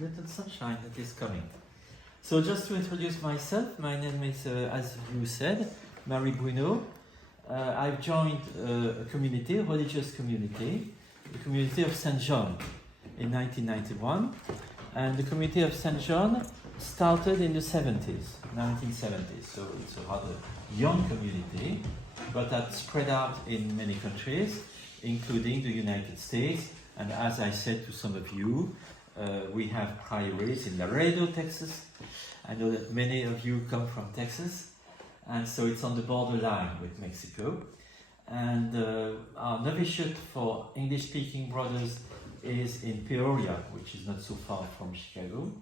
little sunshine that is coming. So just to introduce myself, my name is, as you said, Marie Bruno. I've joined a community, a religious community, the community of St. John in 1991. And the community of St. John started in the 1970s. So it's a rather young community, but that spread out in many countries, including the United States. And as I said to some of you, we have priories in Laredo, Texas. I know that many of you come from Texas, and so it's on the borderline with Mexico. And our novitiate for English-speaking brothers is in Peoria, which is not so far from Chicago.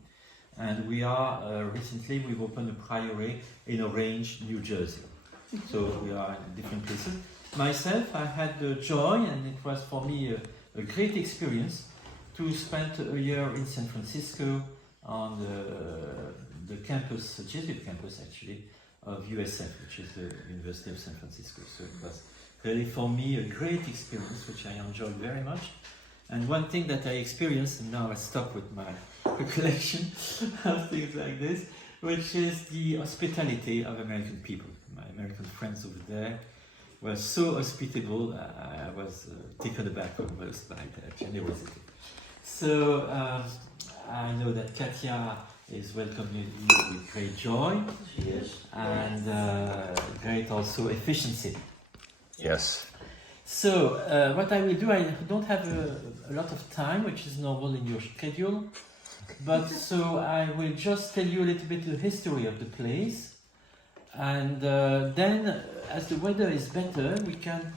And we are, recently we've opened a priory in Orange, New Jersey. So we are in different places. Myself, I had the joy, and it was for me a great experience to spend a year in San Francisco on the campus, the Jesuit campus actually, of USF, which is the University of San Francisco. So it was really for me a great experience, which I enjoyed very much. And one thing that I experienced, and now I stop with my recollection of things like this, which is the hospitality of American people. My American friends over there were so hospitable, I was taken aback almost by their generosity. So I know that Katia is welcoming you with great joy. Yes. And great also efficiency. Yes. So what I will do, I don't have a lot of time, which is normal in your schedule, but so I will just tell you a little bit the history of the place, and then as the weather is better, we can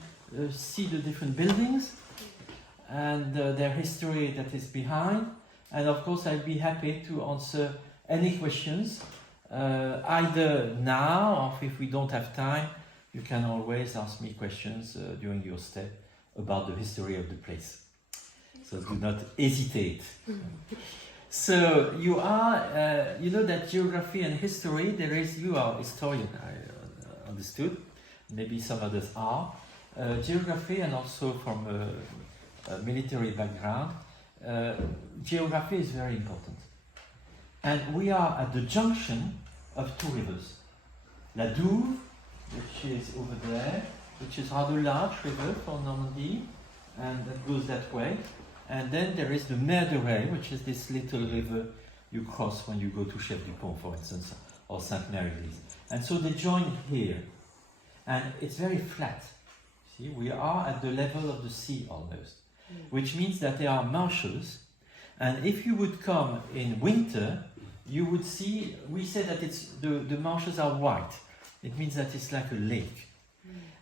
see the different buildings and their history that is behind, and of course I'll be happy to answer any questions, either now or if we don't have time. You can always ask me questions during your stay about the history of the place. So do not hesitate. So you are, you know that geography and history, you are a historian, I understood. Maybe some others are. Geography and also from a military background, geography is very important. And we are at the junction of two rivers. La Douve, which is over there, which is rather large river for Normandy, and that goes that way. And then there is the Mer de Ray, which is this little river you cross when you go to Chef du Pont, for instance, or Sainte-Mère-Église. And so they join here. And it's very flat. See, we are at the level of the sea almost, which means that there are marshes. And if you would come in winter, you would see, we say that the marshes are white. It means that it's like a lake.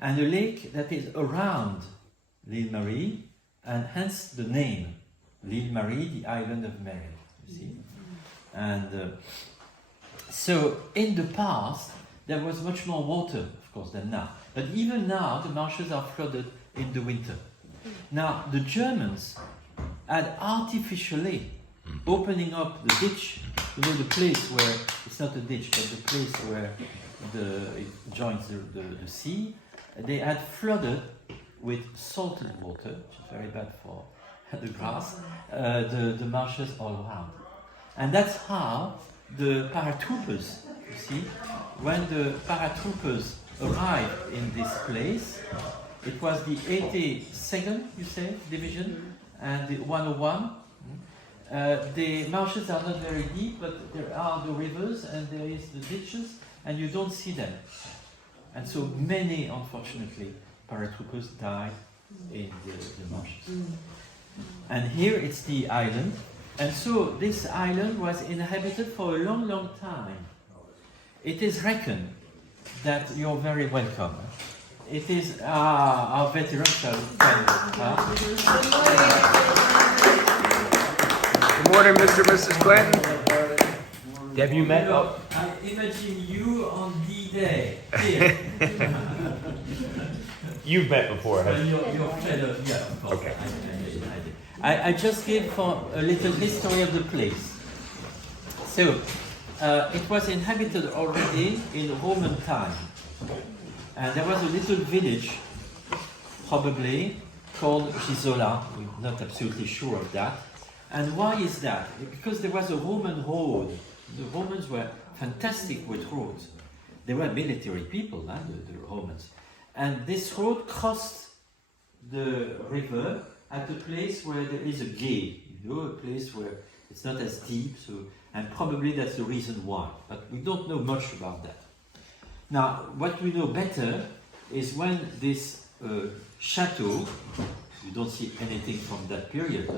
And a lake that is around L'Isle Marie, and hence the name, L'Isle Marie, the island of Mary, you see. And so in the past, there was much more water, of course, than now. But even now, the marshes are flooded in the winter. Now, the Germans had artificially opening up the ditch, you know, the place where, it's not a ditch, but the place where it joins the sea. They had flooded with salted water, which is very bad for the grass, the marshes all around. And that's how the paratroopers, you see, when the paratroopers arrived in this place, it was the 82nd, you say, division, and the 101. The marshes are not very deep, but there are the rivers and there is the ditches, and you don't see them. And so many, unfortunately, paratroopers died in the marshes. And here it's the island. And so this island was inhabited for a long, long time. It is reckoned that you're very welcome. It is our veterans shall Good morning, Mr. and Mrs. Clinton. Have you met? I imagine you on D-Day here. You've met before, haven't you? Your fellow, yeah, of course. Okay. I just gave for a little history of the place. So, it was inhabited already in Roman time. And there was a little village, probably, called Gisola. We're not absolutely sure of that. And why is that? Because there was a Roman road. The Romans were fantastic with roads. They were military people, the Romans. And this road crossed the river at a place where there is a gate, a place where it's not as deep, and probably that's the reason why. But we don't know much about that. Now, what we know better is when this chateau, you don't see anything from that period,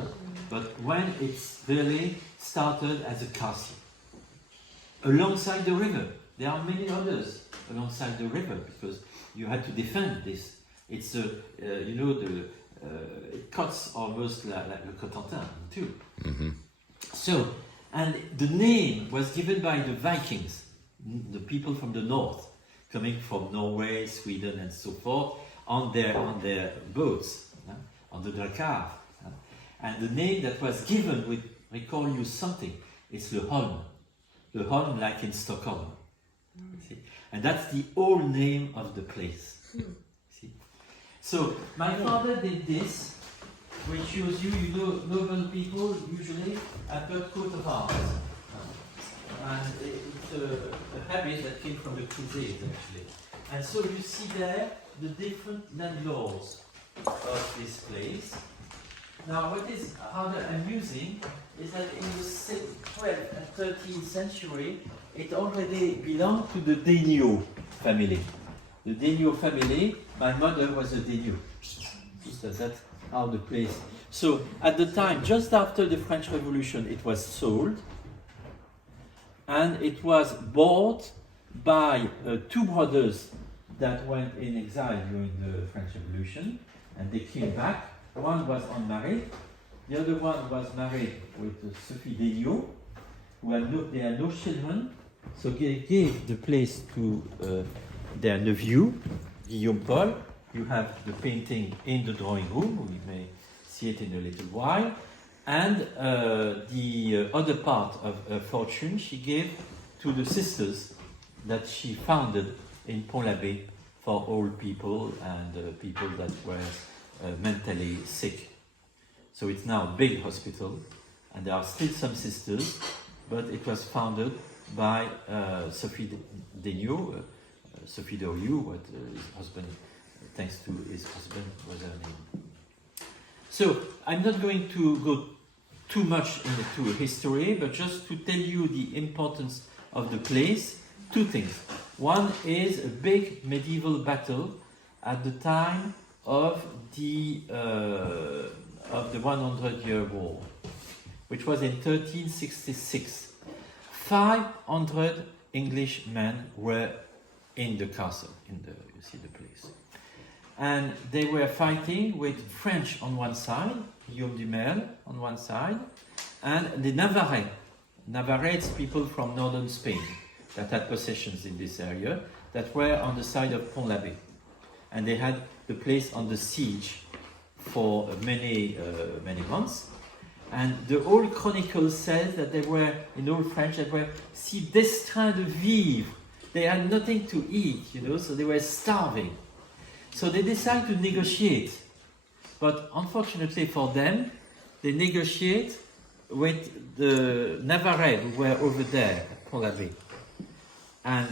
but when it's really started as a castle, alongside the river. There are many others alongside the river because you had to defend this. It's it cuts almost like Le Cotentin too. Mm-hmm. So, and the name was given by the Vikings, the people from the north, coming from Norway, Sweden, and so forth, on their boats, on the Drakkar. And the name that was given would recall you something. It's Le Holm. Le Holm, like in Stockholm. See? And that's the old name of the place. See? So, my father did this, which shows you noble people usually have got coat of arms. And it's a habit that came from the Crusades, actually. And so you see there the different landlords of this place. Now, what is rather amusing is that in the 12th and 13th century, it already belonged to the Daigneau family. The Daigneau family, my mother was a Daigneau. So that's how the place. So, at the time, just after the French Revolution, it was sold. And it was bought by two brothers that went in exile during the French Revolution. And they came back. One was unmarried, the other one was married with Sophie Daigneau, they had no children, so they gave the place to their nephew, Guillaume Paul. You have the painting in the drawing room, we may see it in a little while, and the other part of her fortune she gave to the sisters that she founded in Pont-l'Abbé for old people and people that were mentally sick. So it's now a big hospital, and there are still some sisters, but it was founded by Sophie Daigneau, Sophie Doriou, what his husband, thanks to his husband, was her name. So I'm not going to go too much into history, but just to tell you the importance of the place, two things. One is a big medieval battle at the time of the 100-year war, which was in 1366. 500 English men were in the castle, you see the place. And they were fighting with French on one side, Guillaume du Merle on one side, and the Navarrese people from northern Spain that had possessions in this area that were on the side of Pont-l'Abbé. And they had the place under siege for many months. And the old chronicle says that they were, in old French, they were si d'estrain de vivre. They had nothing to eat, so they were starving. So they decided to negotiate. But unfortunately for them, they negotiate with the Navarrais who were over there at Pont-l'Abbé. And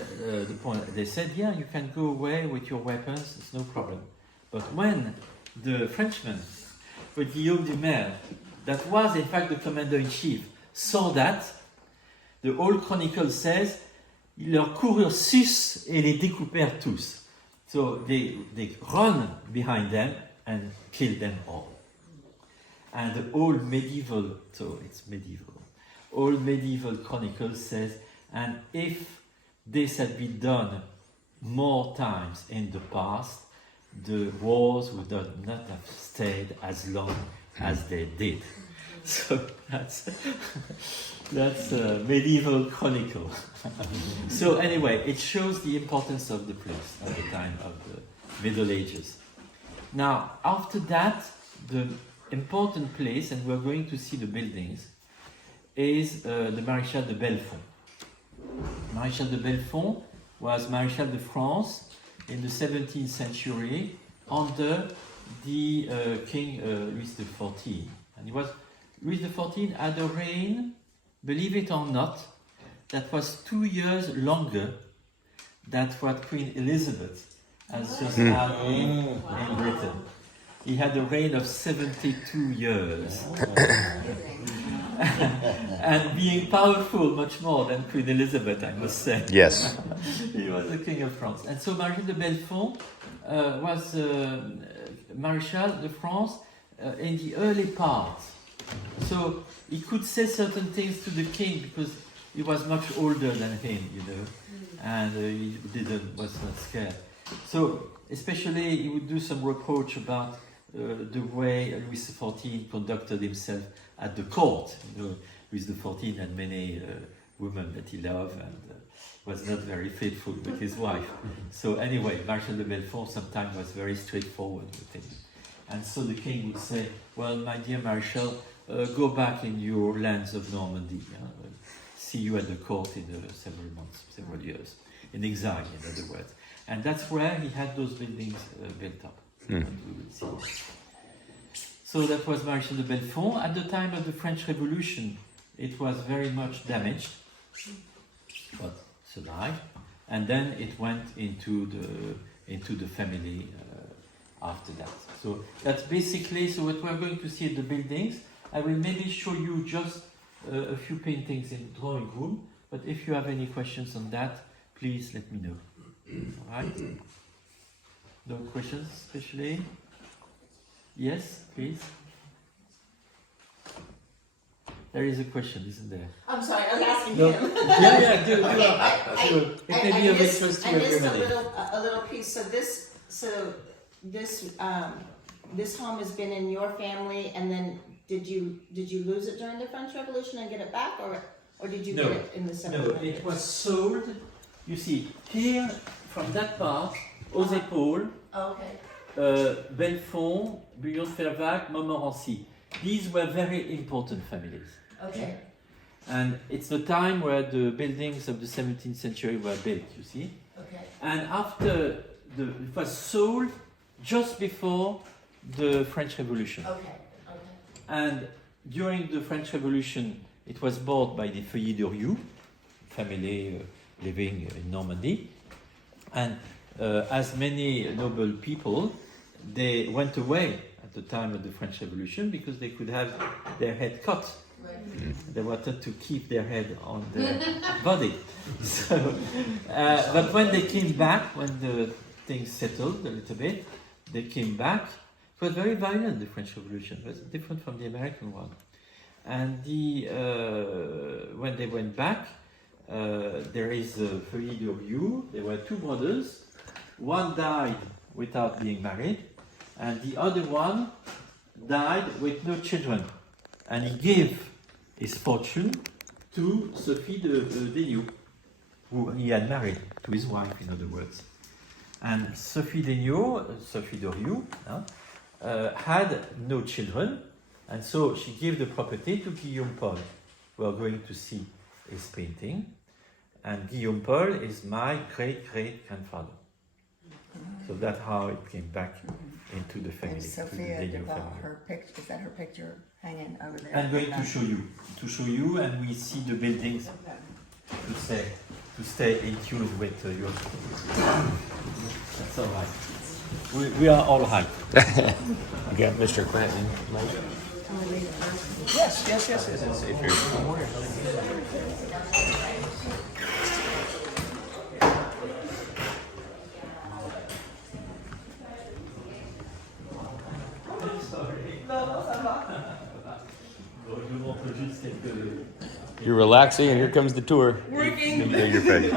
they said, yeah, you can go away with your weapons, it's no problem. But when the Frenchman, with Guillaume du Merle, that was in fact the commander-in-chief, saw that, the old chronicle says, ils leur coururent sus et les découpèrent tous. So they run behind them and kill them all. And the old medieval, so it's medieval, old medieval chronicle says, and if this had been done more times in the past, the wars would not have stayed as long as they did. So that's a medieval chronicle. So anyway, it shows the importance of the place at the time of the Middle Ages. Now, after that, the important place, and we're going to see the buildings, is the Maréchal de Bellefonds. Maréchal de Bellefonds was Maréchal de France in the 17th century under the King Louis XIV. And he was Louis XIV had a reign, believe it or not, that was 2 years longer than what Queen Elizabeth has just had in Britain. He had a reign of 72 years. And being powerful much more than Queen Elizabeth, I must say. Yes. He was the King of France. And so Marshal de Bellefonds was Marshal de France in the early part. So he could say certain things to the king because he was much older than him, you know, and he was not scared. So especially he would do some reproach about the way Louis XIV conducted himself at the court. You know, Louis XIV had many women that he loved and was not very faithful with his wife. So anyway, Marshal de Bellefonds sometimes was very straightforward with him. And so the king would say, well, my dear Marshal, go back in your lands of Normandy. See you at the court in several months, several years. In exile, in other words. And that's where he had those buildings built up. And we will see. So that was Marshal de Bellefonds. At the time of the French Revolution, it was very much damaged, but survived. And then it went into the family after that. So that's basically, so what we're going to see at the buildings. I will maybe show you just a few paintings in the drawing room, but if you have any questions on that, please let me know. All right? No questions, especially? Yes, please. There is a question, isn't there? I'm sorry, I was asking No. him. Yeah, do it. It may be of interest to I missed everybody. a little piece. So this home has been in your family, and then did you lose it during the French Revolution and get it back, or did you No. get it in the 1700s? No, it was sold. You see, here, from that part, aux épaules, Okay. Bellefonds, Bouillon de Fervaques, Montmorency. These were very important families. Okay. And it's the time where the buildings of the 17th century were built, you see. Okay. And after it was sold just before the French Revolution. Okay. Okay. And during the French Revolution, it was bought by the Feuillets d'Oriou family living in Normandy. And as many noble people, they went away at the time of the French Revolution because they could have their head cut. Right. They wanted to keep their head on their body. So, but when they came back, when the things settled a little bit, they came back. It was very violent, the French Revolution. It was different from the American one. And when they went back, there is Feuillets d'Oriou. There were two brothers. One died without being married, and the other one died with no children. And he gave his fortune to Sophie d'Oriou, who he had married, to his wife, in other words. And Sophie d'Oriou, had no children, and so she gave the property to Guillaume Paul. We are going to see his painting. And Guillaume Paul is my great-great-grandfather. So that's how it came back into the family. And Sophia developed her picture. Is that her picture hanging over there? I'm going to show you, and we see the buildings to stay in tune with your. That's all right. We are all right. You got Mr. Clinton. Yes. If you're You're relaxing, and here comes the tour. Working. You're ready.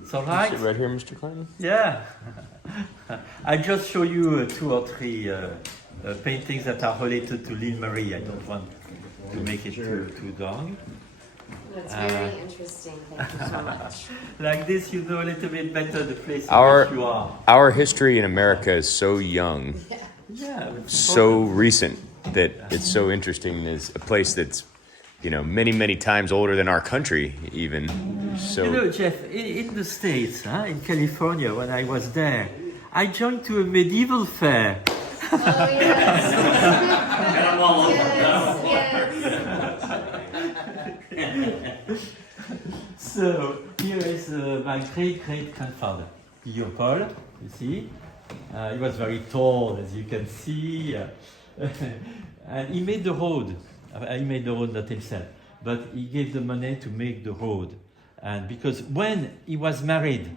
It's all right. Sit right here, Mr. Clinton. Yeah. I just show you 2 or 3 paintings that are related to L'Isle Marie. I don't want to make it too long. That's very interesting. Thank you so much. Like this, you know a little bit better the place in Our- which you are. Our history in America is so young, Yeah. so recent, that it's so interesting. It's a place that's, many, many times older than our country even. So You know, Jeff, in the States, in California, when I was there, I joined to a medieval fair. Oh, yes. Yes. So here is my great-great-grandfather, Guillaume Paul, you see. He was very tall, as you can see. And he made the road. He made the road not himself, but he gave the money to make the road. And because when he was married,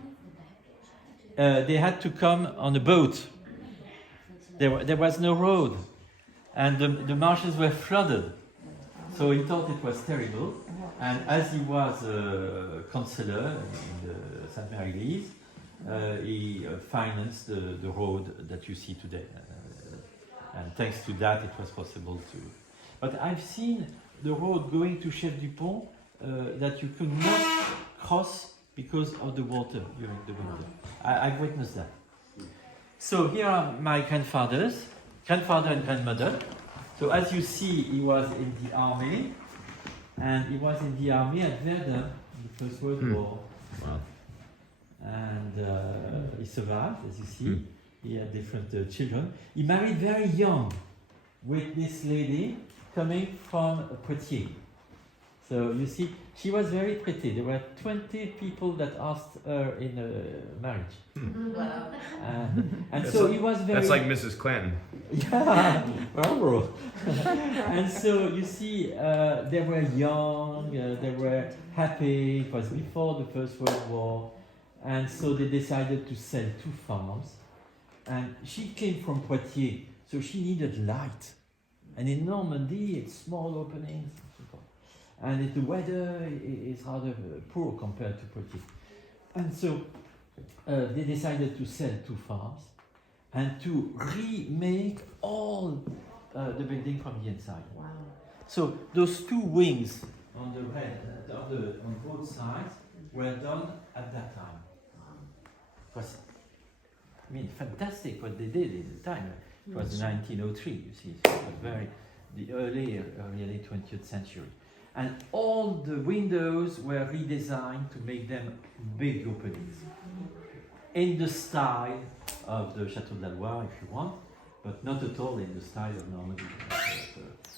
they had to come on a boat. There was no road, and the marshes were flooded. So he thought it was terrible. And as he was a counselor in the St. Mary Lees, he financed the road that you see today. And thanks to that, it was possible to. But I've seen the road going to Chef du Pont that you could not cross because of the water during the winter. I've witnessed that. So here are my grandfather and grandmother. So as you see, he was in the army, and he was in the army at Verdun in the First World War. Wow. And he survived, as you see. He had different children. He married very young with this lady coming from Poitiers. So you see, she was very pretty. There were 20 people that asked her in marriage. Wow. And so he was very... that's like Mrs. Clanton. Yeah, bravo. And so you see, they were young, they were happy. It was before the First World War. And so they decided to sell 2 farms. And she came from Poitiers, so she needed light. And in Normandy, it's small openings. And the weather is rather poor compared to Poitiers. And so they decided to sell 2 farms and to remake all the building from the inside. Wow. So those 2 wings on on both sides were done at that time. It was, I mean, fantastic what they did in the time. It was 1903, you see, so it was very the early 20th century. And all the windows were redesigned to make them big openings in the style of the Chateau L'Isle, if you want, but not at all in the style of Normandy.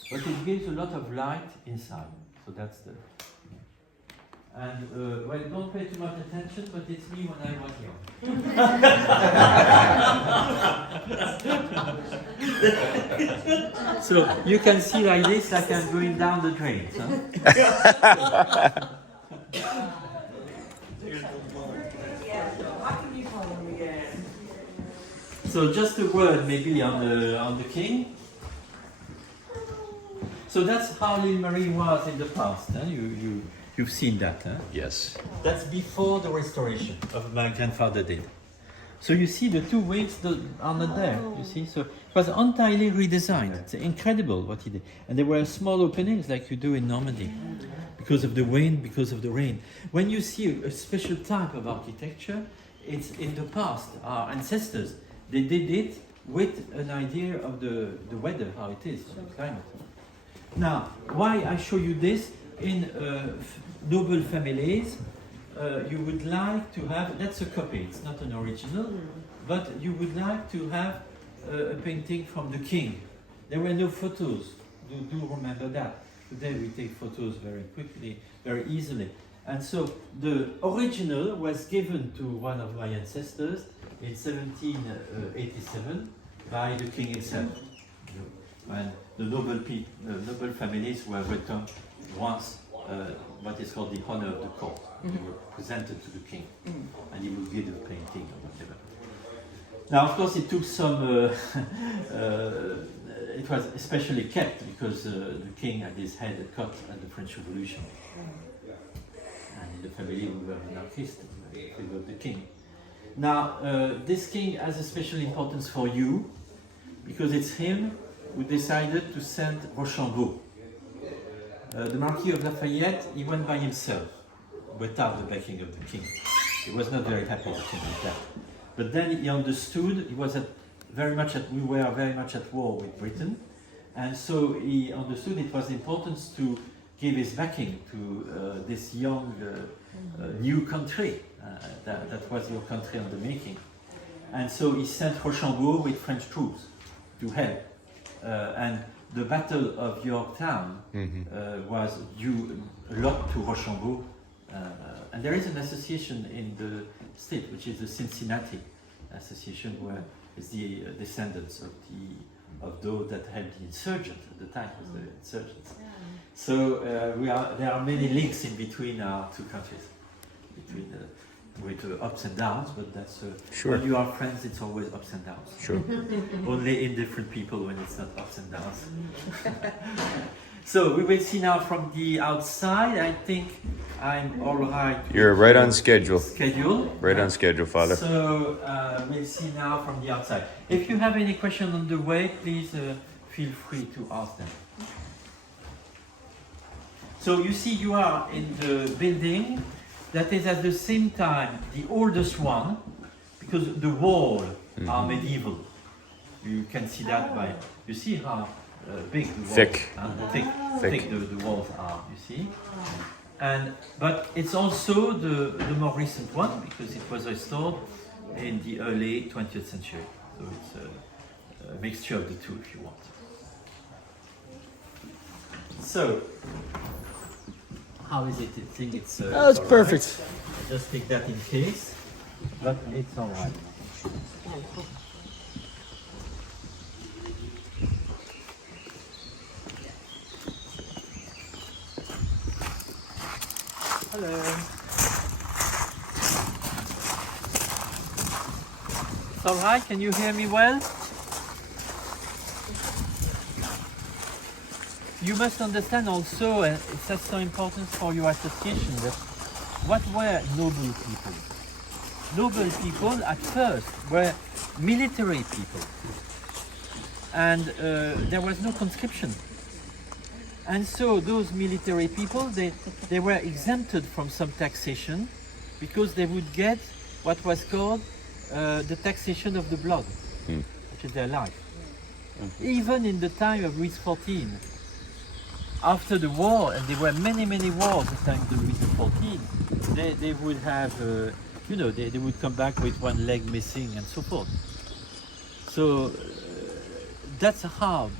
But it gives a lot of light inside, so that's the... And, well, don't pay too much attention, but it's me when I was young. So you can see like this, like I'm going down the drain. Huh? So just a word maybe on the king. So that's how L'Isle Marie was in the past. Huh? You've seen that, huh? Yes. That's before the restoration of my grandfather did. So you see the 2 wings are not there, you see? So it was entirely redesigned. It's incredible what he did. And there were small openings like you do in Normandy. Because of the wind, because of the rain. When you see a special type of architecture, it's in the past. Our ancestors, they did it with an idea of the weather, how it is, the climate. Now, why I show you this? In noble families, you would like to have, that's a copy, it's not an original, but you would like to have a painting from the king. There were no photos, do remember that. Today we take photos very quickly, very easily. And so the original was given to one of my ancestors in 1787 by the king himself. When the noble families were returned once what is called the honor of the court. They were presented to the king, and he would give the painting or whatever. Now, of course, it took some. It was especially kept because the king had his head cut at the French Revolution, and in the family we were anarchists. We were the king. Now, this king has a special importance for you because it's him who decided to send Rochambeau. The Marquis of Lafayette, he went by himself without the backing of the king. He was not very happy with that. But then he understood, we were very much at war with Britain, and so he understood it was important to give his backing to this young new country. That was your country on the making. And so he sent Rochambeau with French troops to help. And the Battle of Yorktown was due a lot to Rochambeau. And there is an association in the state, which is the Cincinnati Association, where it's the descendants of those that helped the insurgents at the time, was the insurgents. So there are many links in between our two countries, between with ups and downs, but that's Sure. when you are friends, it's always ups and downs. Sure. Only in different people when it's not ups and downs. So we will see now from the outside. I think I'm all right. You're right on schedule. Schedule. Right on schedule, Father. So we'll see now from the outside. If you have any questions on the way, please feel free to ask them. So you see, you are in the building that is at the same time the oldest one, because the walls are medieval. You can see that by, you see how big the walls Thick. thick the walls are, you see. But it's also the more recent one, because it was restored in the early 20th century. So it's a mixture of the two, if you want. So, how is it? I think it's That's all perfect. right. Just take that in case, but it's all right. Hello. It's all right. Can you hear me well? You must understand also, and it's of so important for your association, that what were noble people? Noble people at first were military people, and there was no conscription. And so those military people, they were exempted from some taxation, because they would get what was called the taxation of the blood, which is their life. Even in the time of Louis XIV, after the war, and there were many wars at the time of Louis XIV, they would have, they would come back with one leg missing and so forth. So that's hard.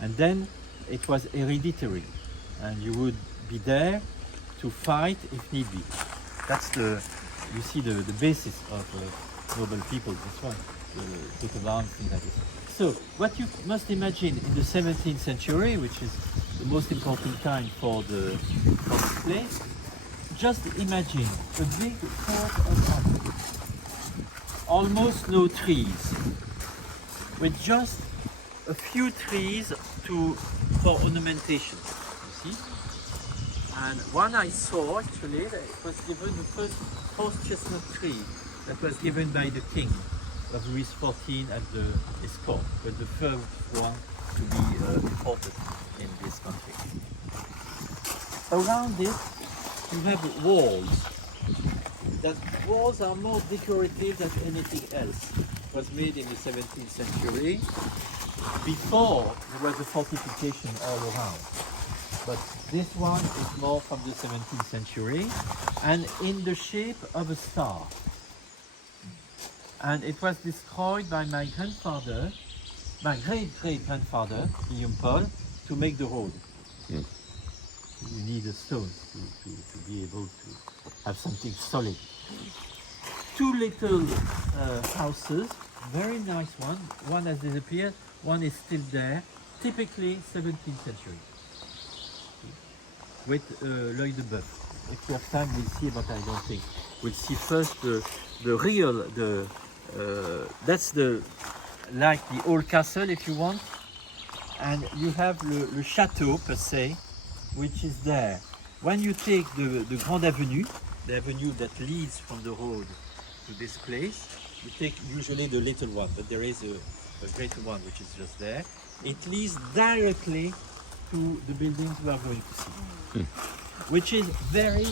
And then it was hereditary, and you would be there to fight if need be. That's you see the basis of noble people, this one, the coat of arms, things like this. So what you must imagine in the 17th century, which is the most important time for this place, just imagine a big court of arms, almost no trees, with just a few trees for ornamentation, you see. And one I saw actually, that it was given the first horse chestnut tree that was given by the king of Louis XIV at his court, but the first one to be imported in this country. Around it, you have walls. That walls are more decorative than anything else. It was made in the 17th century. Before, there was a fortification all around. But this one is more from the 17th century, and in the shape of a star. And it was destroyed by my grandfather, my great-great-grandfather, Guillaume Paul, to make the road. You need a stone to be able to have something solid. Two little houses, very nice one. One has disappeared, one is still there, typically 17th century, with l'œil de bœuf. If we have time, we'll see, but I don't think. We'll see first the real, that's like the old castle, if you want, and you have le chateau per se, which is there. When you take the Grande Avenue, the avenue that leads from the road to this place, you take usually the little one, but there is a greater one which is just there. It leads directly to the buildings we are going to see, which is very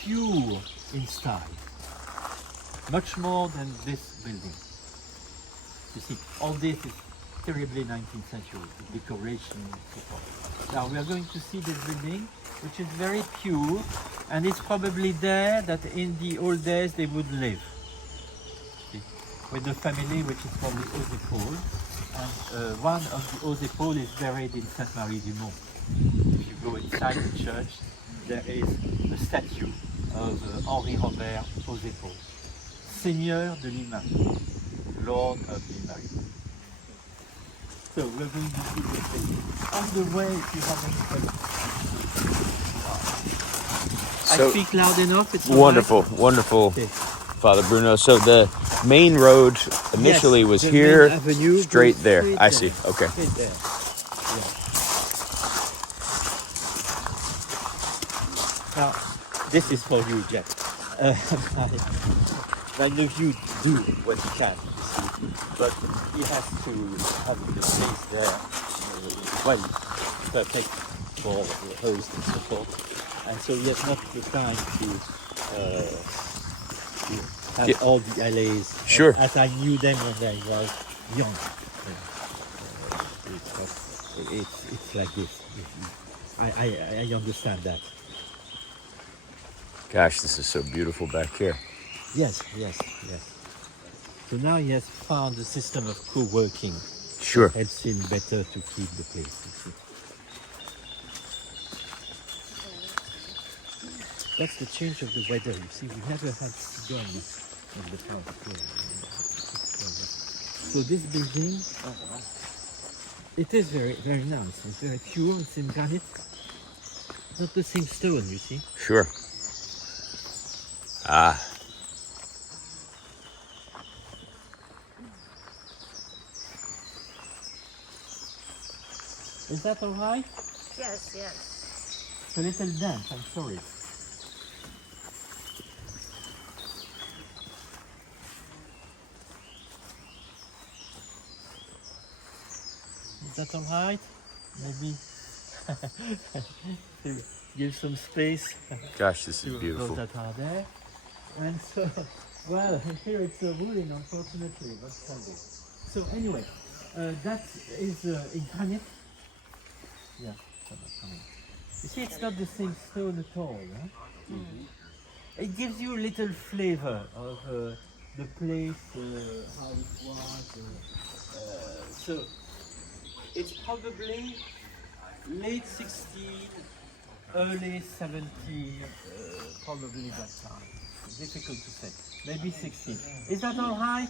pure in style, much more than this building. You see, all this is terribly 19th century, the decoration and so forth. Now we are going to see this building, which is very pure, and it's probably there that in the old days they would live. See, with the family, which is probably Osepol, and one of the Osepol is buried in Sainte Marie du Mont. If you go inside the church, there is a statue of Henri Robert Osepol, Seigneur de l'Isle Marie, Lord of l'Isle Marie. So we're going to see this thing. On the way, if you have any questions. So- I speak loud enough, it's all right? Wonderful, wonderful, Okay. Father Bruno. So the main road initially Yes, was the here, main avenue straight goes there. straight I there. see. Okay. Straight there. Yeah. Now, this is for you, Jack. I know you do what you can, you see, but he has to have the place there well perfect for the host and so forth, and so he has not the time to have Yeah. all the allays Sure. as I knew them when I was young. It's like this. I understand that. Gosh, this is so beautiful back here. Yes. So now he has found a system of co-working. Sure. Helps him better to keep the place. You see. That's the change of the weather. You see, we never had sun in the house here. So this building, it is very, very nice. It's very pure. It's in granite. It's not the same stone, you see. Sure. Ah, Is that all right? Yes. It's a little damp. I'm sorry. Is that all right? Maybe to give some space gosh, this to is beautiful. those that are there. And so, well, here it's wooden, unfortunately, but so anyway, that is in granite. Yeah, coming. You see, it's not the same stone at all. Huh? It gives you a little flavor of the place, how it was. So it's probably late 16, early 17, probably that time. Difficult to say. Maybe 16. Is that all right?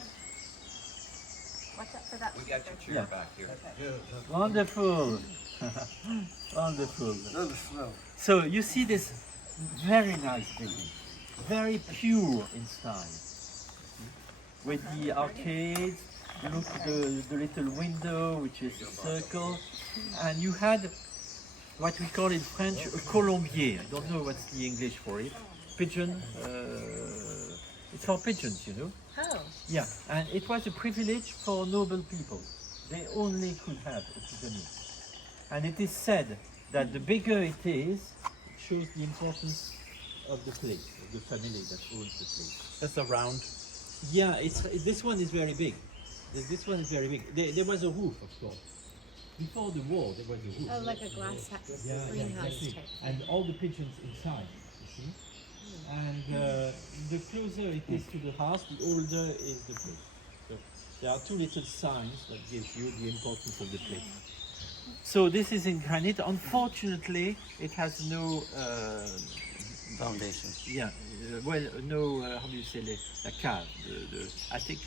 Watch out for that. We got your chair Yeah. back here. Wonderful. Wonderful. So you see this very nice building, very pure in style, with the arcades. Look the little window, which is a circle, and you had what we call in French a colombier. I don't know what's the English for it. Pigeon. It's for pigeons, you know. Oh. Yeah, and it was a privilege for noble people. They only could have a pigeonnier. And it is said that the bigger it is, it shows the importance of the place, of the family that owns the place. That's a round. Yeah, this one is very big. This one is very big. There was a roof, of course. Before the war, there was a roof. Oh, like a glass greenhouse exactly. type. And all the pigeons inside, you see. And the closer it is to the house, the older is the place. So there are two little signs that give you the importance of the place. So this is in granite. Unfortunately, it has no Foundation. yeah, well, no, how do you say, la cave, the attic,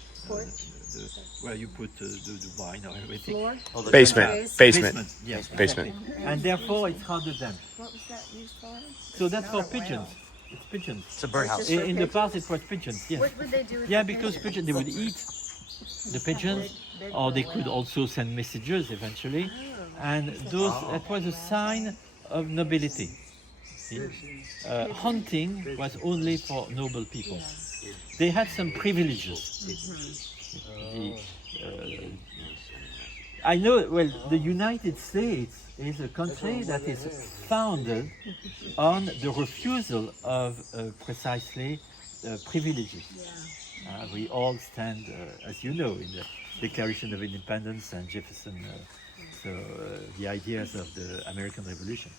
where you put the wine or everything. Floor? Oh, the Basement. Basement. Yes, Basement. exactly. And therefore it's harder than. What was that used for? So that's for Not a pigeons. It's pigeons. It's a birdhouse. In the past it was pigeons, yes. What would they do with Yeah, the because pigeons, they would eat the pigeons, Big or they for could whale. also send messages eventually. And those, that was a sign of nobility. See? Hunting was only for noble people. They had some privileges. I know, well, the United States is a country that is founded on the refusal of precisely privileges. We all stand, as you know, in the Declaration of Independence and Jefferson, the ideas of the American Revolution.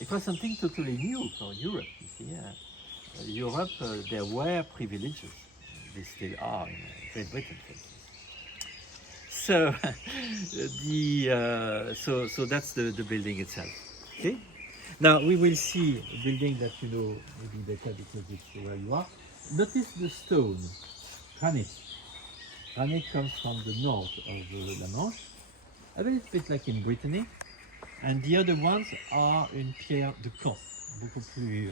It was something totally new for Europe. You see, Europe, there were privileges. They still are in Great Britain, for instance. So, so that's the building itself. Okay. Now we will see a building that you know maybe better because it's where you are. Notice the stone, granite. Granite comes from the north of La Manche, a little bit like in Brittany, and the other ones are in pierre de Caen, beaucoup plus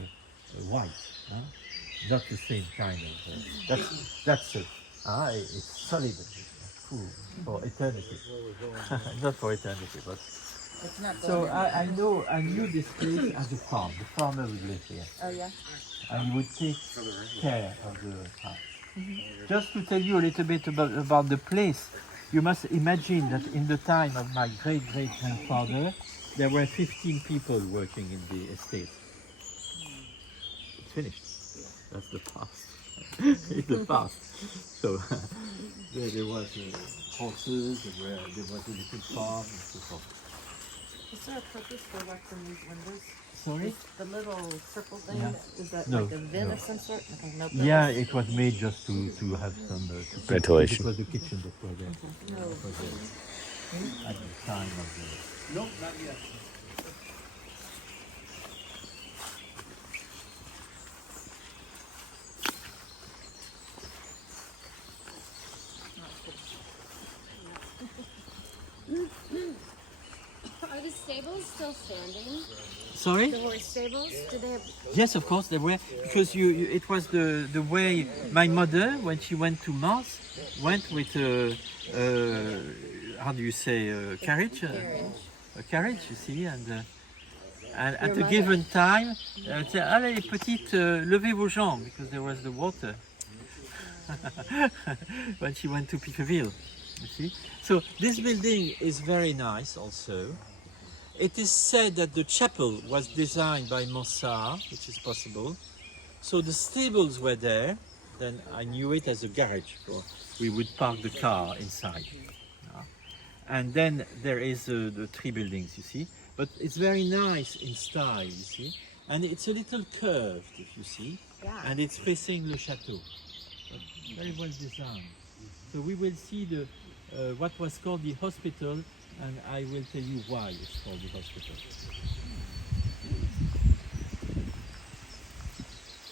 white. Huh? Not the same kind of. That's it. It's solid. For eternity. Not for eternity, but. It's not So going in. I knew this place as a farm. The farmer would live here. Oh, yeah? And he would take care of the house. Just to tell you a little bit about the place, you must imagine that in the time of my great-great-grandfather, there were 15 people working in the estate. It's finished. That's the past. It's the past. So there was horses, there was a little farm, and so forth. Is there a purpose for what's in these windows? Sorry? The little purple thing, Yeah. is that No, like a vent no. of some sort? Okay, no purpose. Yeah, it was made just to have some Ventilation. It was the kitchen that was there. No. That was there at the time of the. No, not yet. Are the stables still standing? Sorry? The horse stables? Do they have? Yes, of course, there were, because it was the way my mother, when she went to Mass, went with how do you say, a carriage? A carriage, you see, and at a given time, say, allez, petite, levez vos jambes, because there was the water. When she went to Piqueville, you see. So this building is very nice also. It is said that the chapel was designed by Mansart, which is possible. So the stables were there, then I knew it as a garage. So we would park the car inside. And then there is the three buildings, you see. But it's very nice in style, you see. And it's a little curved, if you see. Yeah. And it's facing le chateau. Very well designed. So we will see the what was called the hospital, and I will tell you why it's called the hospital.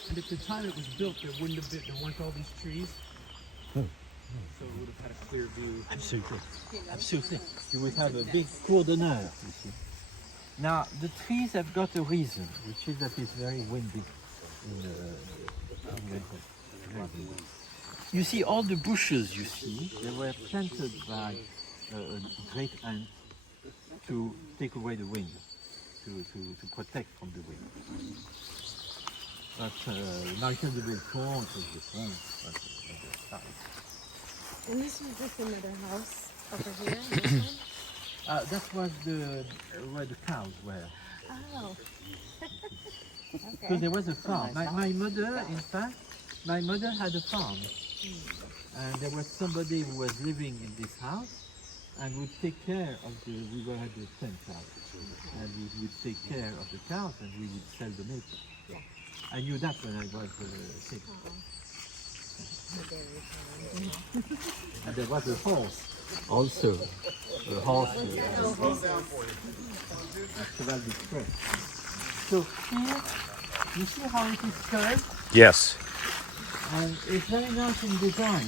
And at the time it was built, there weren't all these trees. No. So it would have had a clear view. Absolutely, absolutely. You will have a big cour d'honneur, you see. Now the trees have got a reason, which is that it's very windy. You see all the bushes you see, they were planted by a great aunt to take away the wind, to protect from the wind. But Maréchal de Belfond, it was different. And this was just another house over here. this one? That was where the cows were. Oh. Because there was a farm. My mother, in fact, my mother had a farm. And there was somebody who was living in this house and would take care of we had the 10 cows. And we would take care of the cows and we would sell the milk. I knew that when I was sick. And there was a horse also. A horse. A cheval de trait. So here, you see how it is curved? Yes. And it's very nice in design.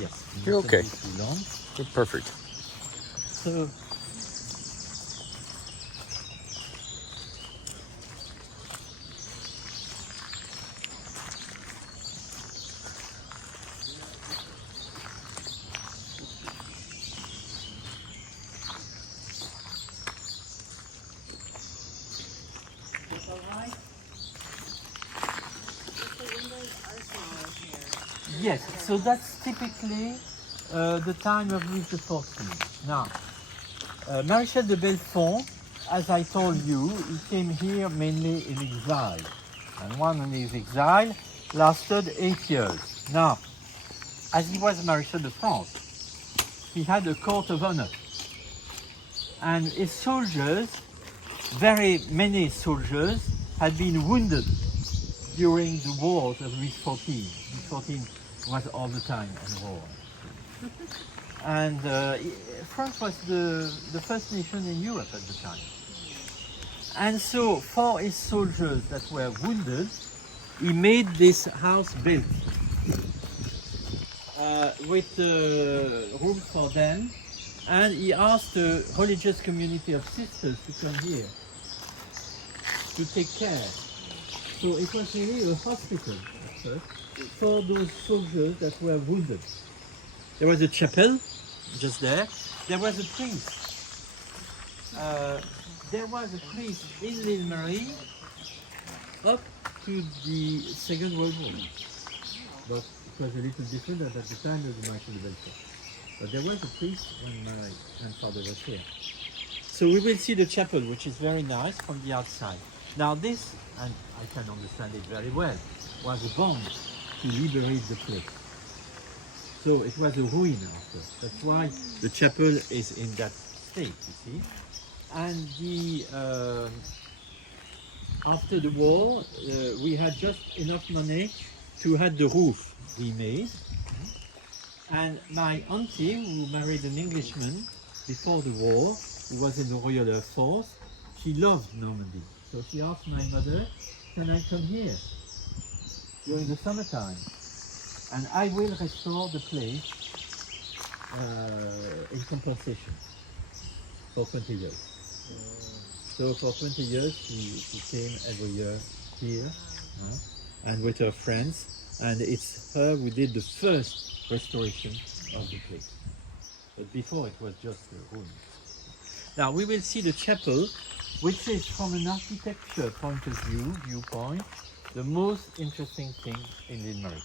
Yes. You're okay. Too long. You're perfect. So yes, so that's typically the time of Louis XIV. Now, Maréchal de Belfond as I told you, he came here mainly in exile. And one of his exile lasted 8 years. Now, as he was Maréchal de France, he had a court of honor. And his soldiers, very many soldiers, had been wounded during the wars of Louis XIV. Louis XIV was all the time in war. And France was the first nation in Europe at the time. And so for his soldiers that were wounded, he made this house built with room for them, and he asked the religious community of sisters to come here to take care. So it was really a hospital at first for those soldiers that were wounded. There was a chapel just there. There was a priest. There was a priest in L'Isle Marie up to the Second World War. But it was a little different at the time of the Maréchal de Belfort. But there was a priest when my grandfather was here. So we will see the chapel, which is very nice from the outside. Now this, and I can understand it very well, was a bomb to liberate the place. So it was a ruin after. That's why the chapel is in that state, you see. And after the war, we had just enough money to have the roof remade. And my auntie, who married an Englishman before the war, who was in the Royal Air Force, she loved Normandy. So she asked my mother, can I come here during the summertime? And I will restore the place in compensation for 20 years. So for 20 years she came every year here and with her friends, and it's her who did the first restoration of the place. But before it was just a room. Now we will see the chapel, which is from an architecture point of viewpoint, the most interesting thing in L'Isle Marie.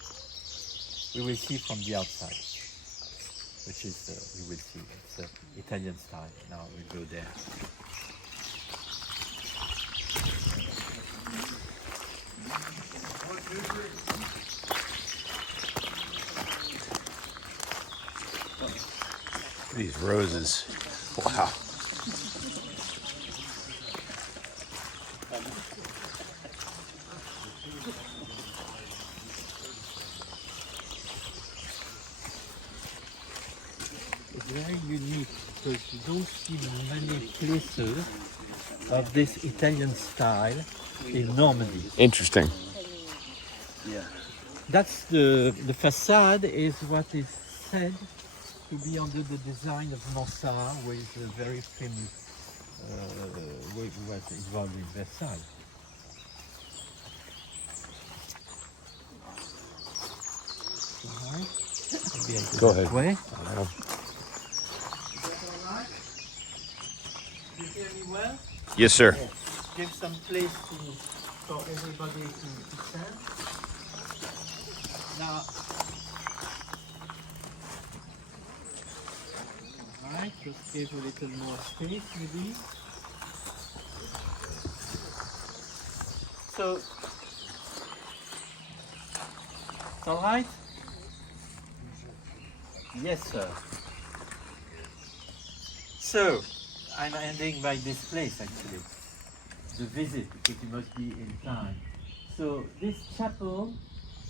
We will see from the outside, which is, you will see, it's Italian style. Now we'll go there. These roses. Wow. It's very unique because you don't see many places of this Italian style in Normandy. Interesting. That's the facade is what is said to be under the design of Mansart, who is a very famous, who was involved in Versailles. Go ahead. Way. You hear me well? Yes, sir. Give some place for everybody to stand. Now, alright, just give a little more space maybe. So, alright? Yes, sir. So, I'm ending by this place actually, the visit, because you must be in time. So, this chapel,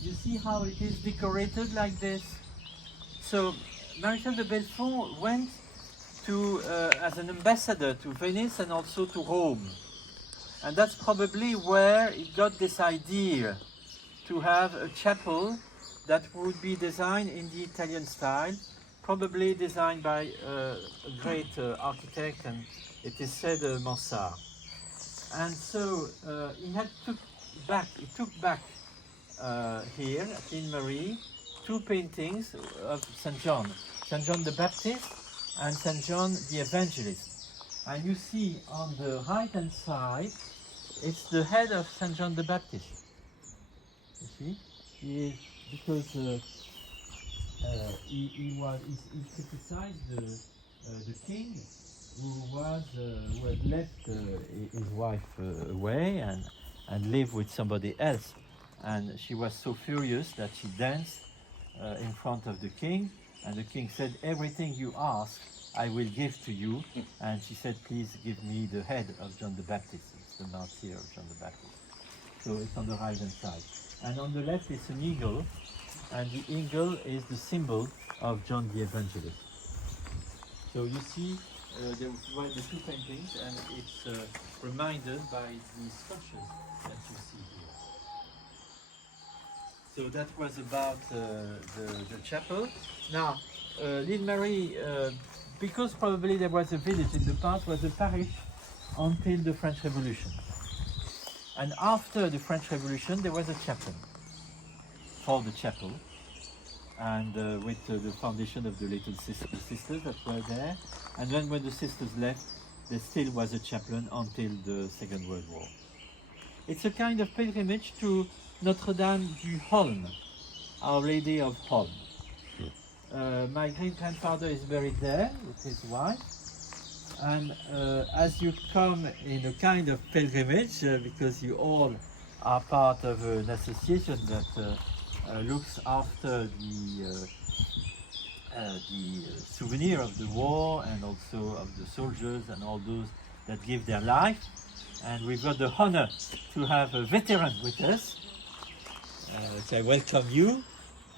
you see how it is decorated like this? So, Maréchal de Belfort went to, as an ambassador to Venice and also to Rome. And that's probably where he got this idea to have a chapel that would be designed in the Italian style, probably designed by a great architect, and it is said Mansart. And so he took back here at L'Isle Marie 2 paintings of St. John the Baptist and St. John the Evangelist. And you see on the right hand side, it's the head of St. John the Baptist. You see, because he criticized the king who had left his wife away and lived with somebody else. And she was so furious that she danced in front of the king. And the king said, everything you ask, I will give to you. And she said, please give me the head of John the Baptist. It's the martyr of John the Baptist. So it's on the right hand side. And on the left is an eagle. And the eagle is the symbol of John the Evangelist. So you see the two paintings, and it's reminded by the sculptures that you see here. So that was about the chapel. Now, L'Isle Marie, because probably there was a village in the past, was a parish until the French Revolution. And after the French Revolution, there was a chapel for the chapel, and with the foundation of the little sisters that were there. And then when the sisters left, there still was a chaplain until the Second World War. It's a kind of pilgrimage to Notre-Dame du Holm, Our Lady of Holm. My great-grandfather is buried there with his wife. And as you come in a kind of pilgrimage, because you all are part of an association that looks after the souvenir of the war and also of the soldiers and all those that give their life. And we've got the honor to have a veteran with us. So I welcome you.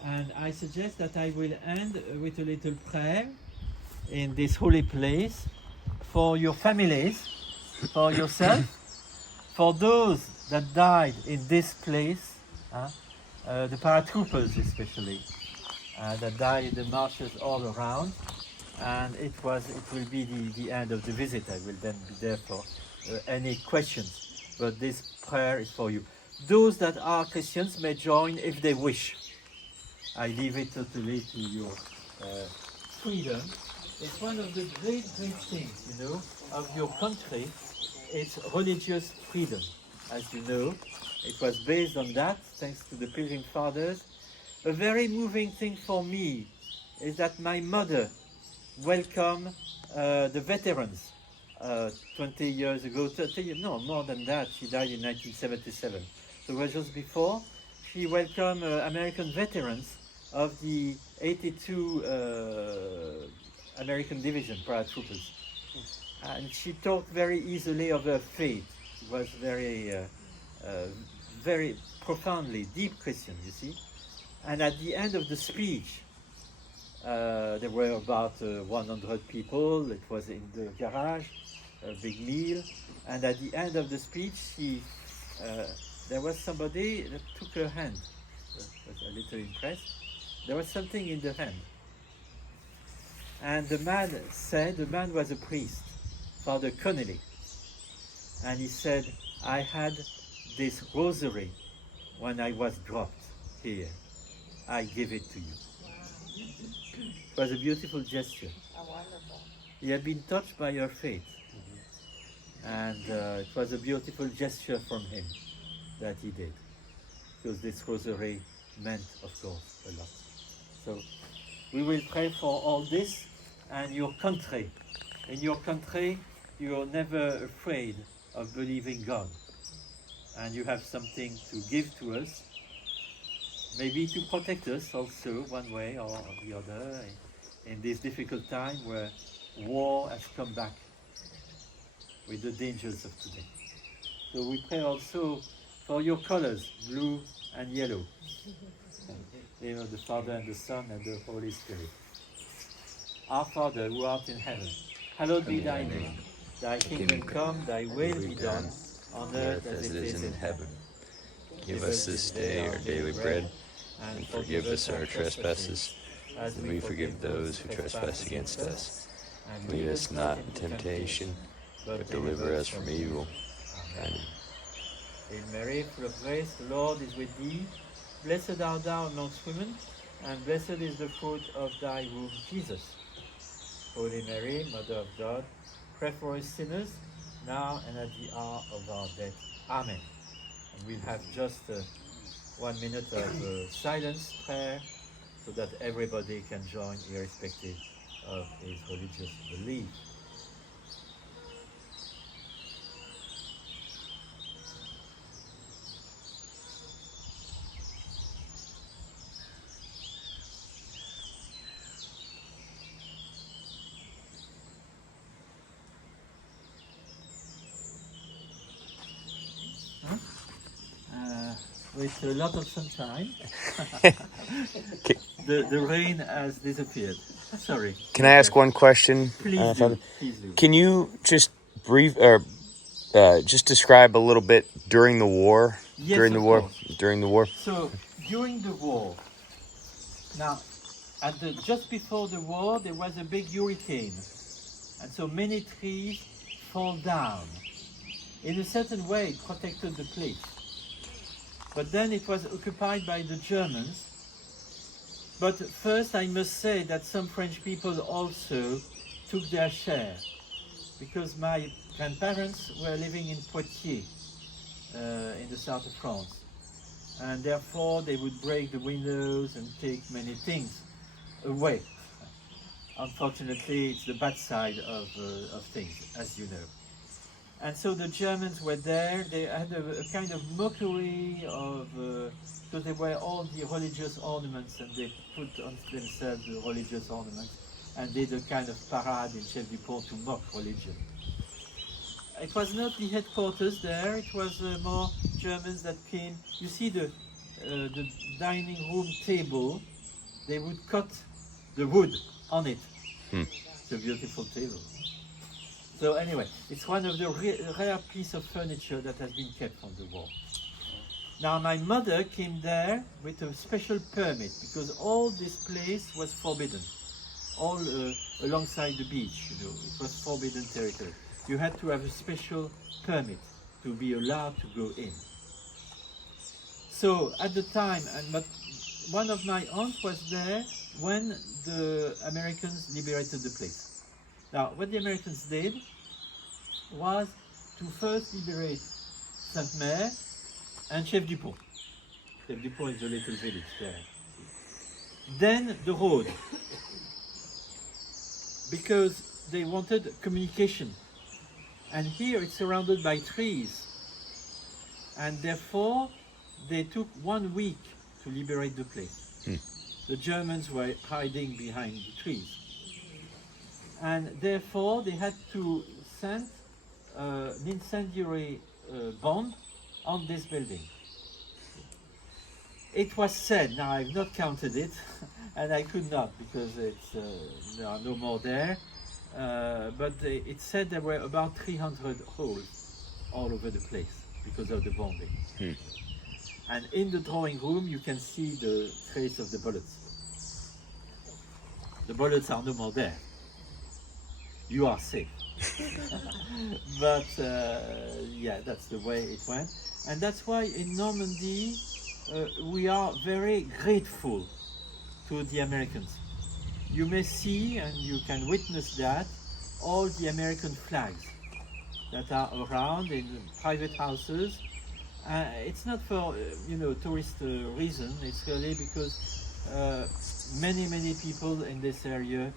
And I suggest that I will end with a little prayer in this holy place for your families, for yourself, for those that died in this place, the paratroopers especially, that died in the marshes all around. And it will be the end of the visit. I will then be there for any questions, but this prayer is for you. Those that are Christians may join if they wish. I leave it totally to your freedom. It's one of the great things, you know, of your country. It's religious freedom. As you know, it was based on that, thanks to the Pilgrim Fathers. A very moving thing for me is that my mother welcomed the veterans 20 years ago, 30 years, no, more than that. She died in 1977. So it was just before. She welcomed American veterans of the 82 American Division paratroopers. And she talked very easily of her faith. She was very profoundly deep Christian, you see. And at the end of the speech, there were about 100 people. It was in the garage, a big meal. And at the end of the speech, there was somebody that took her hand. I was a little impressed. There was something in the hand. And the man was a priest, Father Connelly. And he said, I had this rosary when I was dropped here. I give it to you. It was a beautiful gesture. Oh, wonderful. He had been touched by your faith. And it was a beautiful gesture from him that he did. Because this rosary meant, of course, a lot. So we will pray for all this and your country. In your country, you are never afraid of believing God. And you have something to give to us, maybe to protect us also, one way or the other, in this difficult time where war has come back with the dangers of today. So we pray also for your colors, blue and yellow. In the name of the Father and the Son and the Holy Spirit. Our Father who art in heaven, hallowed be thy name. Thy kingdom come, thy will be done, on earth as it is in heaven. Give us this day our daily bread, and forgive us our trespasses, as we forgive those who trespass against us. Lead us not in temptation, but deliver us from evil. Amen. Hail Mary, full of grace, the Lord is with thee. Blessed art thou amongst women, and blessed is the fruit of thy womb, Jesus. Holy Mary, Mother of God, pray for us sinners, now and at the hour of our death. Amen. And we'll have just 1 minute of silence prayer, so that everybody can join irrespective of his religious belief. with a lot of sunshine. The rain has disappeared. Sorry. Can I ask one question? Please do. Please do. Can you just just describe a little bit during the war? Yes, during the of war. course. During the war. So during the war, now just before the war, there was a big hurricane, and so many trees fall down. In a certain way, it protected the place. But then it was occupied by the Germans. But first, I must say that some French people also took their share, because my grandparents were living in Poitiers, in the south of France, and therefore they would break the windows and take many things away. Unfortunately, it's the bad side of things, as you know. And so the Germans were there. They had a kind of mockery of, because they were all the religious ornaments, and they put on themselves the religious ornaments, and did a kind of parade in Chef du Pont to mock religion. It was not the headquarters there. It was more Germans that came. You see the dining room table. They would cut the wood on it. It's a beautiful table. So anyway, it's one of the rare piece of furniture that has been kept from the war. Now my mother came there with a special permit, because all this place was forbidden. All alongside the beach, you know, it was forbidden territory. You had to have a special permit to be allowed to go in. So at the time, but one of my aunts was there when the Americans liberated the place. Now, what the Americans did was to first liberate Sainte-Mère and Chef du Pont. Chef du Pont is a little village there. Then the road, because they wanted communication. And here it's surrounded by trees. And therefore, they took 1 week to liberate the place. The Germans were hiding behind the trees. And therefore, they had to send an incendiary bomb on this building. It was said, now I've not counted it, and I could not, because there are no more there, but it said there were about 300 holes all over the place because of the bombing. And in the drawing room, you can see the trace of the bullets. The bullets are no more there. You are safe. But yeah, that's the way it went. And that's why in Normandy, we are very grateful to the Americans. You may see, and you can witness that, all the American flags that are around in private houses. It's not for tourist reason. It's really because many people in this area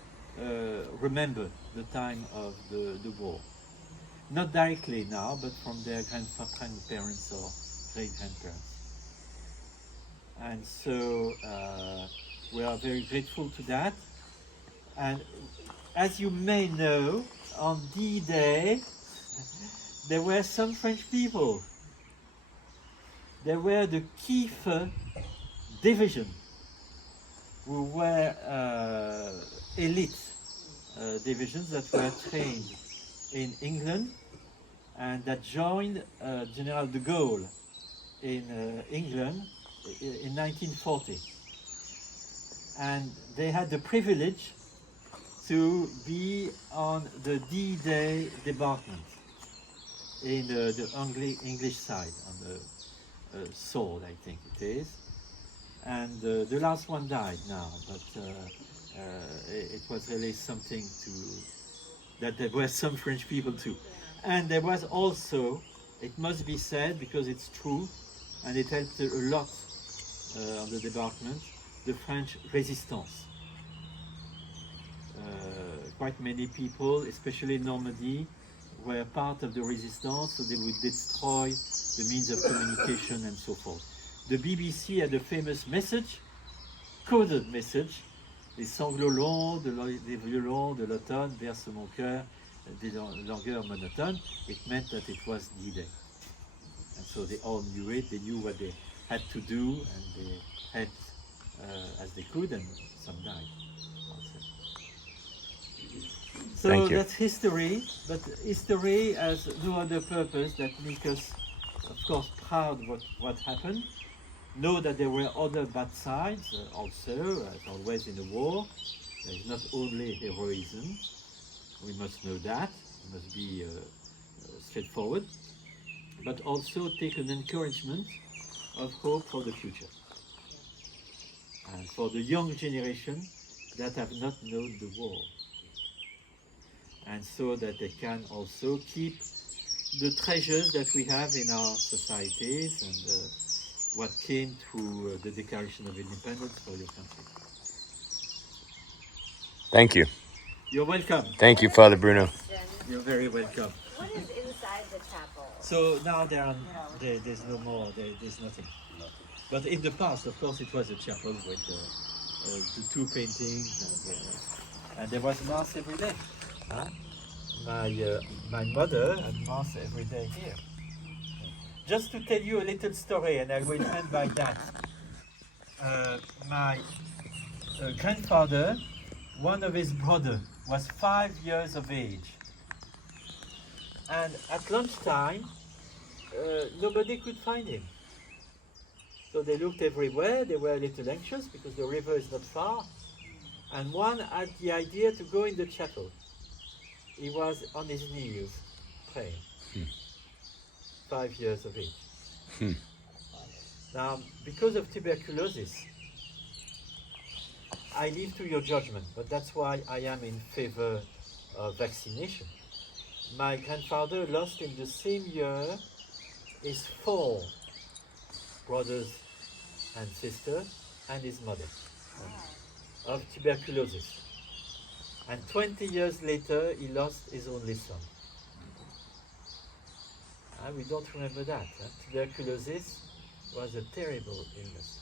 remember the time of the war. Not directly now, but from their grandparents or great-grandparents. And so we are very grateful to that. And as you may know, on D-Day, there were some French people. There were the Kiefer division, who were elite divisions that were trained in England and that joined General de Gaulle in England in 1940. And they had the privilege to be on the D-Day debarkment in the English side, on the sword, I think it is. And the last one died now, but it was really something that there were some French people too. And there was also, it must be said, because it's true, and it helped a lot on the debarkment, the French resistance. Quite many people, especially in Normandy, were part of the resistance, so they would destroy the means of communication and so forth. The BBC had a famous message, coded message, les sanglots longs des violons de l'automne bercent mon cœur, des langueurs monotones. It meant that it was D-Day. And so they all knew it, they knew what had to do, and they helped as they could, and some died. Also. So Thank you. that's history, but history has no other purpose that make us, of course, proud of what happened. Know that there were other bad sides also, as always in a war. There is not only heroism. We must know that. We must be straightforward, but also take an encouragement of hope for the future. And for the young generation that have not known the war. And so that they can also keep the treasures that we have in our societies and what came through the Declaration of Independence for your country. Thank you. You're welcome. Thank you, Father Bruno. You're very welcome. What is inside the chapel? So now there's no more, there's nothing. But in the past, of course, it was a chapel with the two paintings, and there was mass every day. Huh? My mother had mass every day here. Just to tell you a little story, and I will end by that. My grandfather, one of his brothers, was 5 years of age. And at lunchtime, nobody could find him. So they looked everywhere. They were a little anxious because the river is not far. And one had the idea to go in the chapel. He was on his knees praying. 5 years of age. Now, because of tuberculosis, I leave to your judgment, but that's why I am in favor of vaccination. My grandfather lost in the same year his 4 brothers and sisters and his mother of tuberculosis. And 20 years later, he lost his only son. We don't remember that. Tuberculosis was a terrible illness.